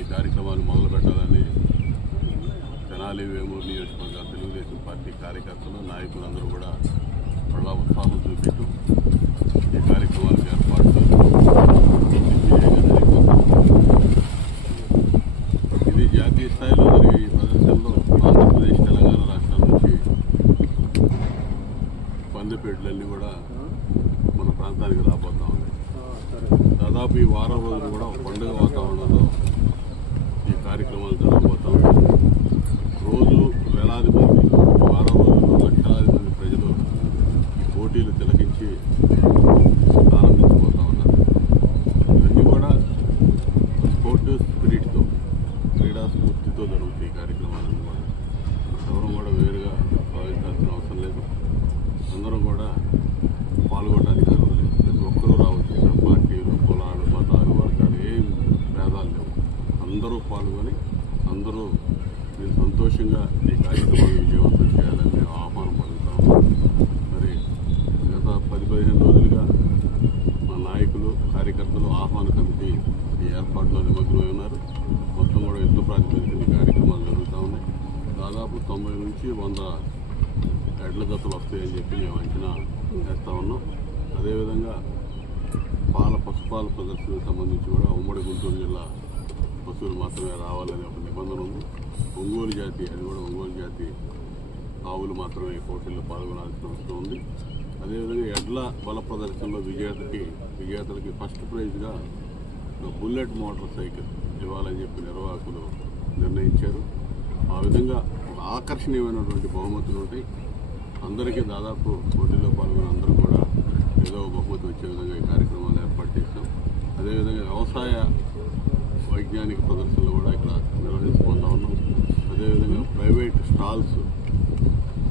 ఈ కార్యక్రమాన్ని మొదలు పెట్టాలని తెనాలి వేమూరు నియోజకవర్గ తెలుగుదేశం పార్టీ కార్యకర్తలు నాయకులందరూ కూడా చాలా ఉత్సాహం చూపిస్తూ ఈ కార్యక్రమాలకు ఏర్పాటు ఇది జాతీయ స్థాయిలో జరిగే ఈ ప్రదర్శనలో ఆంధ్రప్రదేశ్ తెలంగాణ రాష్ట్రాల నుంచి పందిపేటలన్నీ కూడా మన ప్రాంతానికి రాబోతా ఉన్నాయి. దాదాపు ఈ వారం రోజులు కూడా పండుగ వాతావరణంలో ఈ కార్యక్రమాలు జరగబోతా ఉన్నాయి. రోజు వేలాది మంది, వారం రోజుల్లో లక్షలాది మంది ప్రజలు ఈ పోటీలు తిలకించి ఆనందించబోతా ఉన్నారు. ఇవన్నీ కూడా స్పోర్ట్స్ స్పిరిట్తో, క్రీడా స్ఫూర్తితో జరుగుతాయి ఈ కార్యక్రమాలన్నీ కూడా. ఎవరు కూడా వేరుగా భావించాల్సిన అవసరం లేదు. అందరూ కూడా పాల్గొనడానికి జరగలేదు. ప్రతి ఒక్కరూ రావచ్చు. ఇక్కడ పార్టీలు, కులాలు, మతాలు, వర్గాలు ఏం భేదాలు లేవు. అందరూ పాల్గొని అందరూ మీరు సంతోషంగా ఈ కార్యక్రమాన్ని విజయవంతం చేయాలని మేము ఆహ్వానం పలుకుతాము. మరి గత 10-15 రోజులుగా మా నాయకులు, కార్యకర్తలు, ఆహ్వాన కమిటీ ఈ ఏర్పాటులో నిమగ్నమై ఉన్నారు. మొత్తం కూడా యుద్ధ ప్రాతిపదికన ఈ కార్యక్రమాలు జరుగుతూ ఉన్నాయి. దాదాపు 90 నుంచి 100 ఎడ్ల జతలు వస్తాయని చెప్పి మేము అంచనా వేస్తూ ఉన్నాం. అదేవిధంగా పశుపాల ప్రదర్శనకు సంబంధించి కూడా ఉమ్మడి గుంటూరు జిల్లా పశువులు మాత్రమే రావాలనే ఒక నిబంధన ఉంది. ఒంగోలు జాతి, అది కూడా ఒంగోలు జాతి ఆవులు మాత్రమే ఈ పోటీల్లో పాల్గొనాల్సిన అవసరం ఉంది. అదేవిధంగా ఎడ్ల బల ప్రదర్శనలో విజేతలకి ఫస్ట్ ప్రైజ్గా బుల్లెట్ మోటార్ సైకిల్ ఇవ్వాలని చెప్పి నిర్వాహకులు నిర్ణయించారు. ఆ విధంగా ఒక ఆకర్షణీయమైనటువంటి బహుమతులు ఉంటాయి. అందరికీ దాదాపు పోటీలో పాల్గొన్న అందరూ కూడా ఏదో బహుమతి వచ్చే విధంగా ఈ కార్యక్రమాలు ఏర్పాటు చేస్తాం. అదేవిధంగా వ్యవసాయ వైజ్ఞానిక ప్రదర్శనలు కూడా ఇక్కడ నిర్వహించుకుంటా ఉన్నాం. అదేవిధంగా ప్రైవేట్ స్టాల్స్,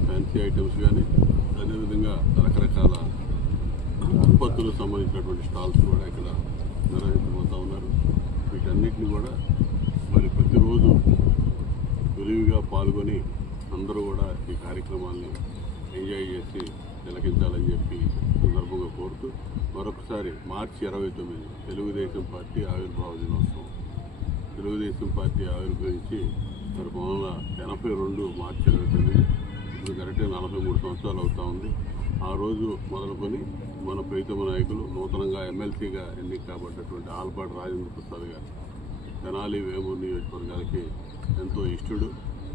ఫ్యాన్సీ ఐటమ్స్ కానీ, అదేవిధంగా రకరకాల ఉత్పత్తులకు సంబంధించినటువంటి స్టాల్స్ కూడా ఇక్కడ నిర్వహించబోతూ ఉన్నారు. వీటన్నిటిని కూడా మరి ప్రతిరోజు విరివిగా పాల్గొని అందరూ కూడా ఈ కార్యక్రమాన్ని ఎంజాయ్ చేసి తిలకించాలని చెప్పి సందర్భంగా కోరుతూ మరొకసారి మార్చి 29 తెలుగుదేశం పార్టీ ఆవిర్భావ దినోత్సవం. తెలుగుదేశం పార్టీ ఆవిర్భవించి మరి 1982 మార్చి 29, ఇప్పుడు కరెక్ట్గా 43 సంవత్సరాలు అవుతా ఉంది. ఆ రోజు మొదలుకొని మన ప్రీతమ నాయకులు, నూతనంగా ఎమ్మెల్సీగా ఎన్నిక కాబట్టినటువంటి ఆలపాటి రాజేంద్ర ప్రసాద్ గారు తెనాలి వేమూరు నియోజకవర్గాలకి ఎంతో ఇష్టడు,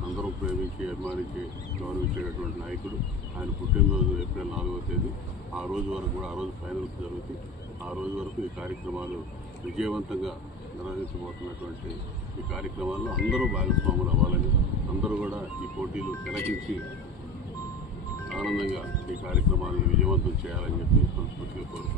అందరూ ప్రేమించి, అభిమానించి, గౌరవించేటటువంటి నాయకుడు. ఆయన పుట్టినరోజు ఏప్రిల్ 4వ తేదీ. ఆ రోజు వరకు కూడా, ఆ రోజు ఫైనల్స్ జరుగుతాయి. ఆ రోజు వరకు ఈ కార్యక్రమాలు విజయవంతంగా నిర్వహించబోతున్నటువంటి ఈ కార్యక్రమాల్లో అందరూ భాగస్వాములు అవ్వాలని, అందరూ కూడా ఈ పోటీలు తిలకించి ఆనందంగా ఈ కార్యక్రమాలను విజయవంతం చేయాలని చెప్పి సంస్కృతిగా కోరుకుంటున్నాను.